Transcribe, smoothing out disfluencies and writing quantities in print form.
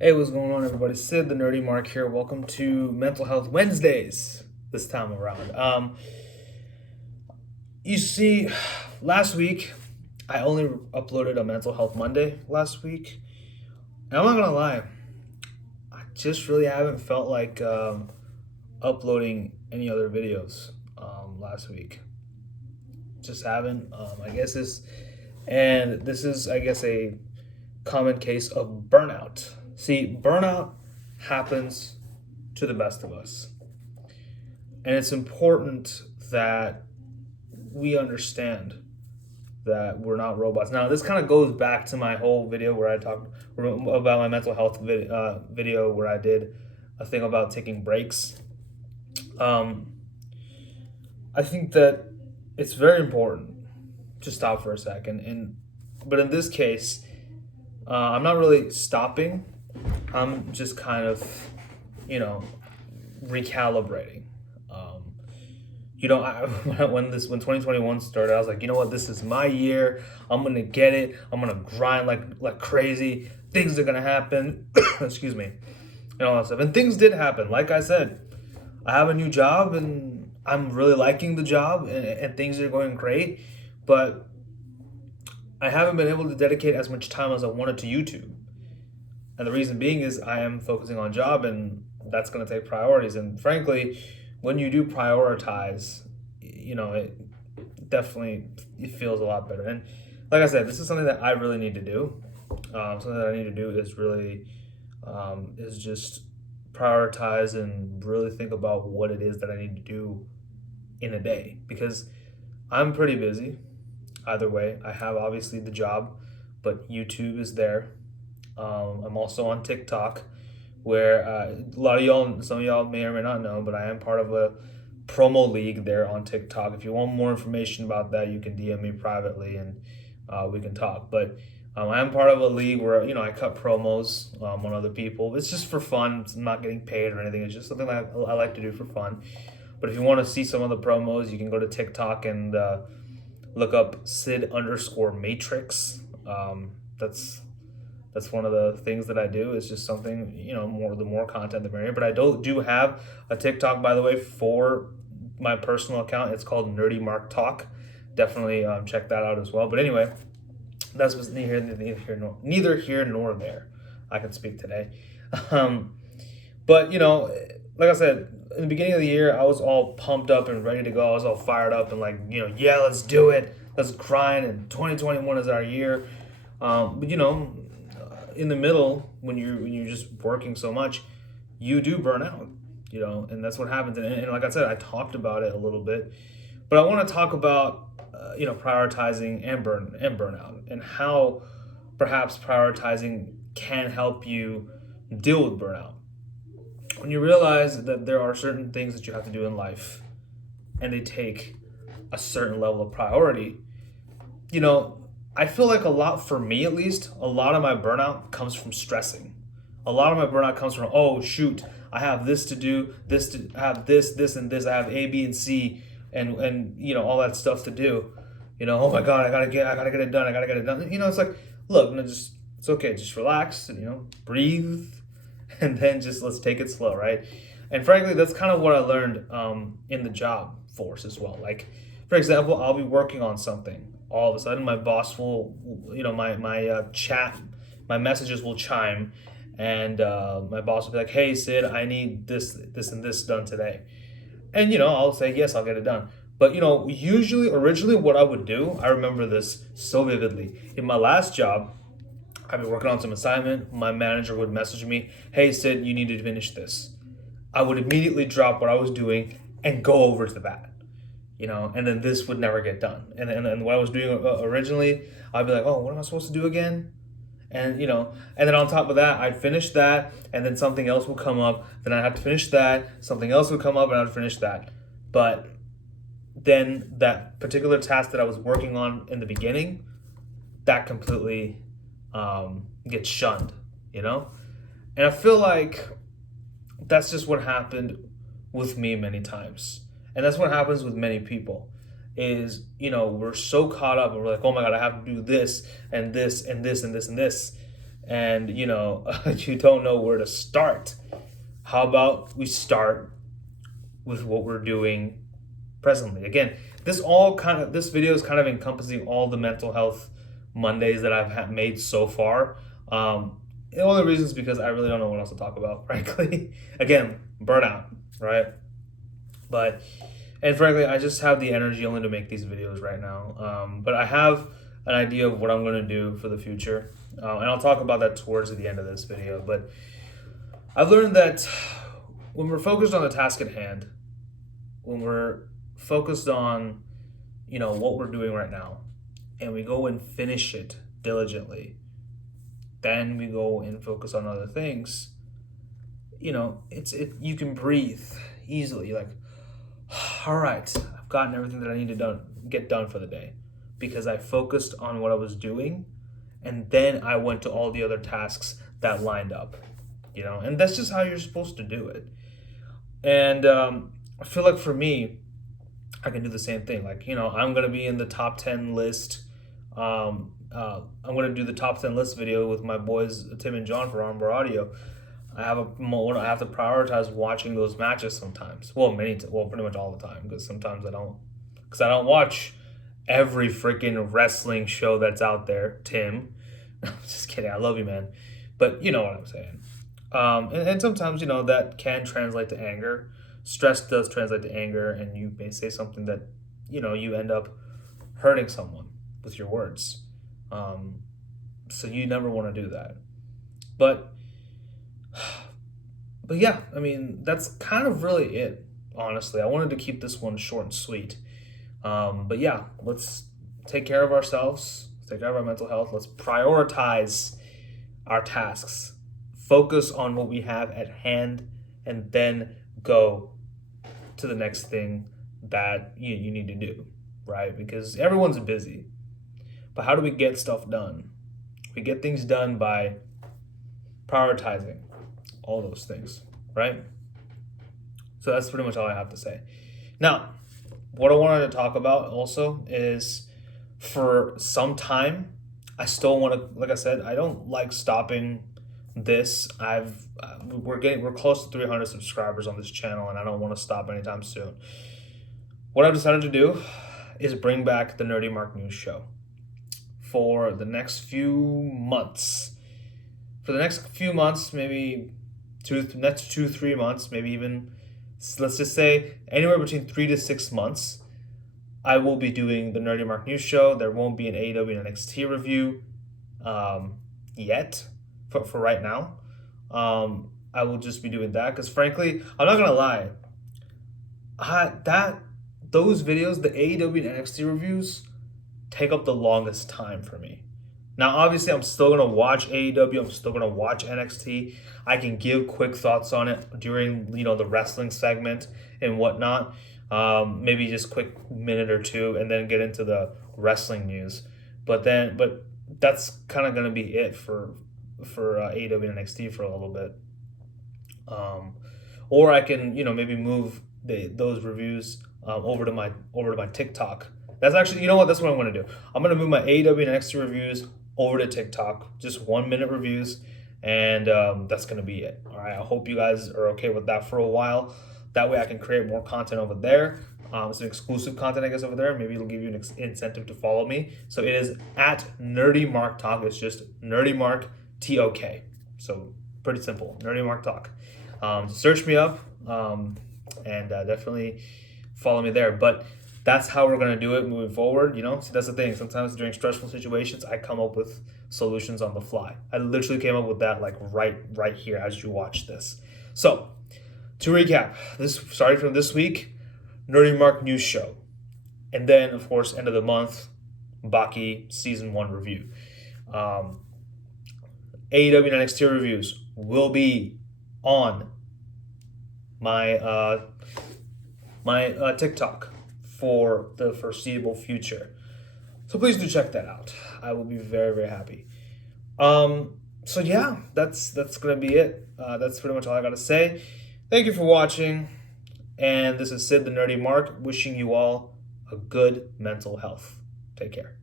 Hey, what's going on, everybody? Sid, the Nerdy Mark here. Welcome to Mental Health Wednesdays this time around. You see, last week I only uploaded a Mental Health Monday last week, and I'm not gonna lie, I just really haven't felt like uploading any other videos last week. Just haven't. This is, I guess, a common case of burnout. See, burnout happens to the best of us. And it's important that we understand that we're not robots. Now, this kind of goes back to my whole video where I talked about my mental health video where I did a thing about taking breaks. I think that it's very important to stop for a second. But in this case, I'm not really stopping. I'm just kind of, recalibrating. When 2021 started, I was like, you know what, this is my year. I'm gonna get it. I'm gonna grind like crazy. Things are gonna happen. Excuse me, and all that stuff. And things did happen. Like I said, I have a new job, and I'm really liking the job, and things are going great. But I haven't been able to dedicate as much time as I wanted to YouTube. And the reason being is I am focusing on job, and that's going to take priorities. And frankly, when you do prioritize, it feels a lot better. And like I said, this is something that I really need to do. Something that I need to do is really is just prioritize and really think about what it is that I need to do in a day, because I'm pretty busy. Either way, I have obviously the job, but YouTube is there. I'm also on TikTok, where some of y'all may or may not know, but I am part of a promo league there on TikTok. If you want more information about that, you can DM me privately, and we can talk. But I am part of a league where I cut promos on other people. It's just for fun. I'm not getting paid or anything. It's just something that I like to do for fun. But if you want to see some of the promos, you can go to TikTok and look up Sid_Matrix. That's one of the things that I do. It's just something, the more content the merrier. But I do have a TikTok, by the way, for my personal account. It's called Nerdy Mark Talk. Definitely check that out as well. But anyway, that's what's neither here nor there. I can speak today. But like I said, in the beginning of the year, I was all pumped up and ready to go. I was all fired up and yeah, let's do it. Let's grind. And 2021 is our year. But in the middle, when you're just working so much, you do burn out. And that's what happens. And like I said, I talked about it a little bit, but I want to talk about prioritizing and burnout, and how perhaps prioritizing can help you deal with burnout. When you realize that there are certain things that you have to do in life, and they take a certain level of priority, I feel like for me at least, a lot of my burnout comes from stressing. A lot of my burnout comes from, oh shoot, I have this to do, I have this, and this, I have A, B, and C, and all that stuff to do. Oh my God, I gotta get it done. It's like, look, it's okay, just relax, breathe, and then just let's take it slow, right? And frankly, that's kind of what I learned in the job force as well. Like, for example, I'll be working on something. All of a sudden, my boss will, my messages will chime, and my boss will be like, "Hey, Sid, I need this, and this done today," and I'll say yes, I'll get it done. But originally, what I would do, I remember this so vividly. In my last job, I'd be working on some assignment. My manager would message me, "Hey, Sid, you need to finish this." I would immediately drop what I was doing and go over to that. And then this would never get done. And what I was doing originally, I'd be like, oh, what am I supposed to do again? And then on top of that, I'd finish that, and then something else would come up. Then I'd have to finish that. Something else would come up, and I'd finish that. But then that particular task that I was working on in the beginning, that completely gets shunned, And I feel like that's just what happened with me many times. And that's what happens with many people is, we're so caught up and we're like, oh my God, I have to do this and this and this and this and this. and you don't know where to start, how about we start with what we're doing presently? Again, this video is kind of encompassing all the mental health Mondays that I've made so far. The only reason is because I really don't know what else to talk about, frankly. Again, burnout, right? But and frankly, I just have the energy only to make these videos right now. But I have an idea of what I'm going to do for the future, and I'll talk about that towards the end of this video. But I've learned that when we're focused on the task at hand, when we're focused on what we're doing right now, and we go and finish it diligently, then we go and focus on other things. You can breathe easily. Like, all right, I've gotten everything that I need to get done for the day, because I focused on what I was doing, and then I went to all the other tasks that lined up. And that's just how you're supposed to do it. And I feel like for me, I can do the same thing. Like, I'm going to be in the top 10 list. I'm going to do the top 10 list video with my boys, Tim and John, for Armbar Audio. I have to prioritize watching those matches sometimes. Well, pretty much all the time, because sometimes I don't watch every freaking wrestling show that's out there, Tim. Just kidding. I love you, man. But you know what I'm saying. And sometimes, that can translate to anger. Stress does translate to anger, and you may say something that, you end up hurting someone with your words. So you never want to do that. But yeah, I mean, that's kind of really it, honestly. I wanted to keep this one short and sweet. But yeah, let's take care of ourselves, take care of our mental health. Let's prioritize our tasks, focus on what we have at hand, and then go to the next thing that you need to do, right? Because everyone's busy. But how do we get stuff done? We get things done by prioritizing all those things, right? So that's pretty much all I have to say. Now, what I wanted to talk about also is, for some time, I still want to, like I said, I don't like stopping this. We're close to 300 subscribers on this channel, and I don't want to stop anytime soon. What I've decided to do is bring back the Nerdy Mark News Show for the next few months. For the next few months, maybe next 2-3 months, maybe even, let's just say anywhere between 3 to 6 months, I will be doing the Nerdy Mark News Show. There won't be an AEW and NXT review yet, for right now. I will just be doing that because, frankly, I'm not gonna lie. Those videos, the AEW and NXT reviews, take up the longest time for me. Now, obviously, I'm still gonna watch AEW. I'm still gonna watch NXT. I can give quick thoughts on it during the wrestling segment and whatnot. Maybe just quick minute or two, and then get into the wrestling news. But that's kind of gonna be it for AEW and NXT for a little bit. Or I can maybe move those reviews over to my TikTok. That's actually, that's what I'm gonna do. I'm gonna move my AEW and NXT reviews over to TikTok, just 1 minute reviews, and that's gonna be it. All right. I hope you guys are okay with that for a while. That way I can create more content over there. Some exclusive content, I guess, over there. Maybe it'll give you an incentive to follow me. So it is at Nerdy Mark Talk. It's just Nerdy Mark TOK. So pretty simple. Nerdy Mark Talk. Search me up and definitely follow me there. But that's how we're going to do it moving forward. See, that's the thing. Sometimes during stressful situations, I come up with solutions on the fly. I literally came up with that like right here as you watch this. So to recap, starting from this week, Nerdy Mark News Show. And then, of course, end of the month, Baki Season 1 review. AEW and NXT reviews will be on my TikTok for the foreseeable future. So please do check that out. I will be very, very happy. So yeah, that's going to be it. That's pretty much all I got to say. Thank you for watching. And this is Sid the Nerdy Mark, wishing you all a good mental health. Take care.